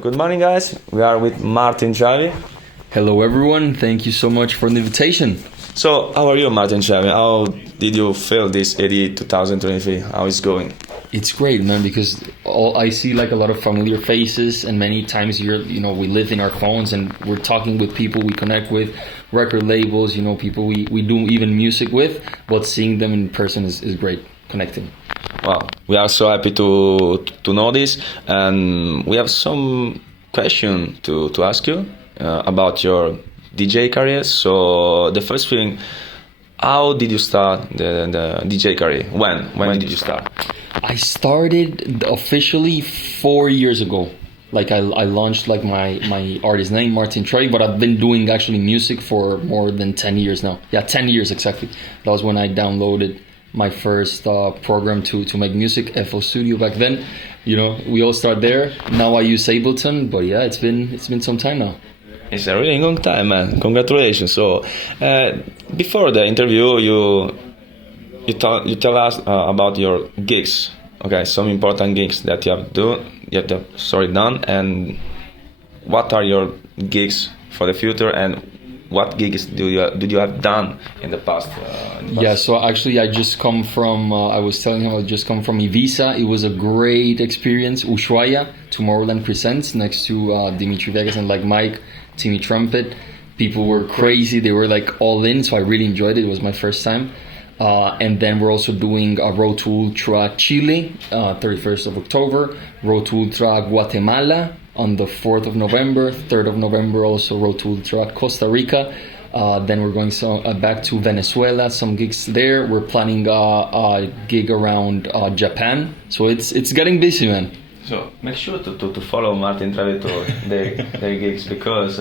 Good morning, guys. We are with Martin Trevy. Hello, everyone. Thank you so much for the invitation. So, how are you, Martin Trevy? How did you feel this ADE 2023? How is going? It's great, man, because I see like a lot of familiar faces, and many times we live in our phones and we're talking with people we connect with, record labels, people we do even music with, but seeing them in person is great, connecting. Well, we are so happy to know this, and we have some question to ask you about your DJ career. So the first thing, how did you start the DJ career? When did you start? I started officially 4 years ago. Like I launched like my artist name, Martin Trevy, but I've been doing actually music for more than 10 years now. Yeah, 10 years exactly. That was when I downloaded my first program to make music, FL Studio back then. We all start there. Now I use Ableton, but yeah, it's been some time now. It's a really long time, man. Congratulations. So, before the interview, you tell us about your gigs. Okay, some important gigs that you have done, and what are your gigs for the future, and what gigs did you have done in the past? Yeah, so actually I just come from, I was telling him I just come from Ibiza. It was a great experience. Ushuaia, Tomorrowland Presents, next to Dimitrivegas and Like Mike, Timmy Trumpet. People were crazy. They were like all in, so I really enjoyed it. It was my first time. And then we're also doing a Road to Ultra Chile, 31st of October, Road to Ultra Guatemala on the 4th of November, 3rd of November also Road to Ultra Costa Rica. Then we're going back to Venezuela, some gigs there. We're planning a gig around Japan. So it's getting busy, man. So make sure to follow Martin Trevy to their gigs, because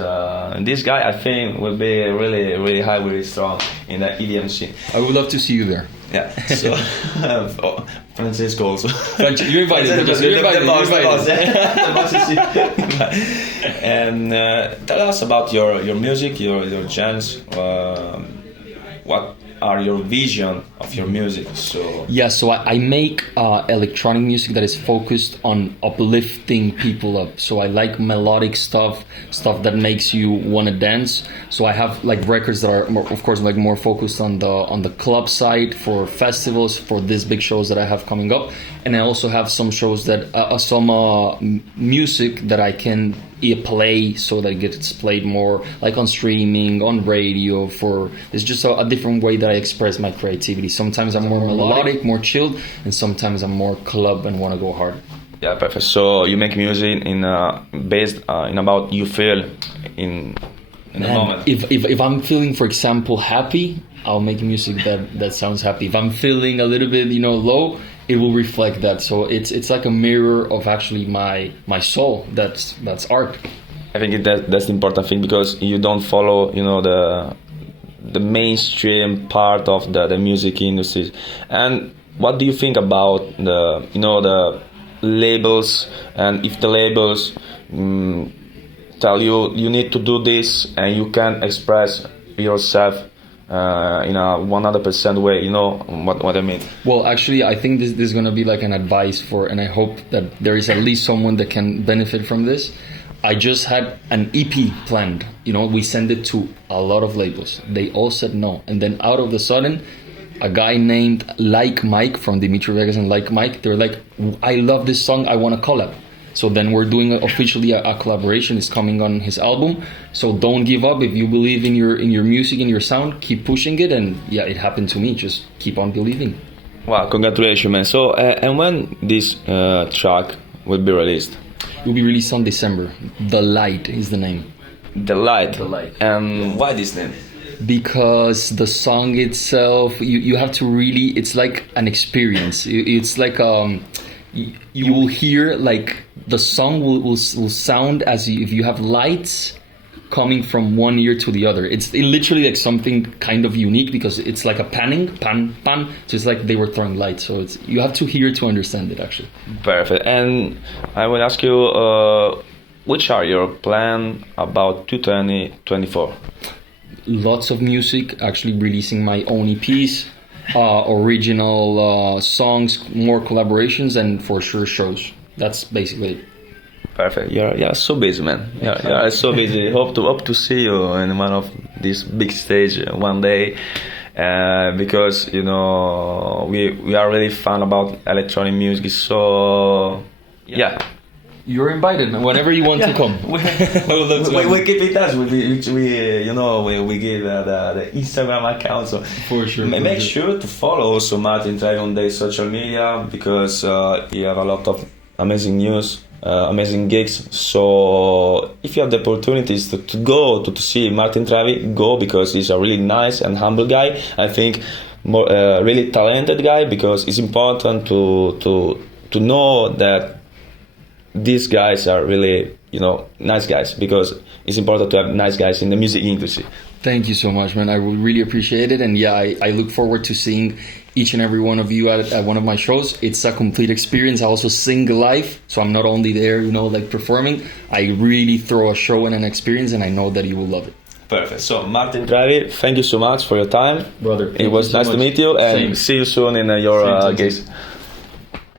this guy, I think, will be really high, really strong in the EDM scene. I would love to see you there. Yeah. So Francisco also. You're invited. You're invited. And tell us about your music, your genres. What are your vision of your music? So I make electronic music that is focused on uplifting people up. So I like melodic stuff that makes you want to dance. So I have like records that are more, of course, like more focused on the club side for festivals, for these big shows that I have coming up, and I also have some shows that music that I can play, so that it gets played more like on streaming, on radio. It's just a different way that I express my creativity. Sometimes I'm more melodic, more chilled, and sometimes I'm more club and want to go hard. Yeah, perfect. So you make music based in about you feel in the moment. If I'm feeling, for example, happy, I'll make music that sounds happy. If I'm feeling a little bit low, it will reflect that. So it's like a mirror of actually my soul. That's art. I think that's the important thing, because you don't follow the mainstream part of the music industry. And what do you think about the labels, and if the labels tell you need to do this and you can express yourself in a 100% way, you know what I mean? Well, actually, I think this is going to be like an advice and I hope that there is at least someone that can benefit from this. I just had an EP planned. We sent it to a lot of labels. They all said no. And then out of the sudden, a guy named Like Mike from Dimitrivegas and Like Mike, they're like, I love this song, I want to collab. So then we're doing officially a collaboration. It's coming on his album. So don't give up. If you believe in your music and your sound, keep pushing it. And yeah, it happened to me. Just keep on believing. Wow, congratulations, man. So and when this track will be released? It will be released on December. The Light is the name. The Light. The Light. And why this name? Because the song itself, you have to really, it's like an experience. It's like you will hear like the song will sound as if you have lights coming from one ear to the other. It's literally like something kind of unique, because it's like a panning, pan, pan. So it's like they were throwing lights. So you have to hear to understand it, actually. Perfect. And I will ask you, which are your plan about 2024? Lots of music, actually releasing my own EPs, original songs, more collaborations, and for sure shows. That's basically it. Perfect. You're so busy, man. You're so busy. Hope to see you in one of these big stage one day. Because we are really fan about electronic music. So yeah. You're invited, man. Whenever you want to come. we keep in touch. We give the Instagram account. So for sure. Make sure to follow also Martin Trevy on the social media, because he have a lot of amazing news, amazing gigs. So if you have the opportunities to go to see Martin Trevy, go, because he's a really nice and humble guy. I think more really talented guy, because it's important to know that these guys are really, nice guys, because it's important to have nice guys in the music industry. Thank you so much, man. I would really appreciate it. And yeah, I look forward to seeing each and every one of you at one of my shows. It's a complete experience. I also sing live, so I'm not only there, like performing. I really throw a show and an experience, and I know that you will love it. Perfect. So Martin Trevy, thank you so much for your time. Brother, it was nice to meet you, and Same. see you soon in your gigs.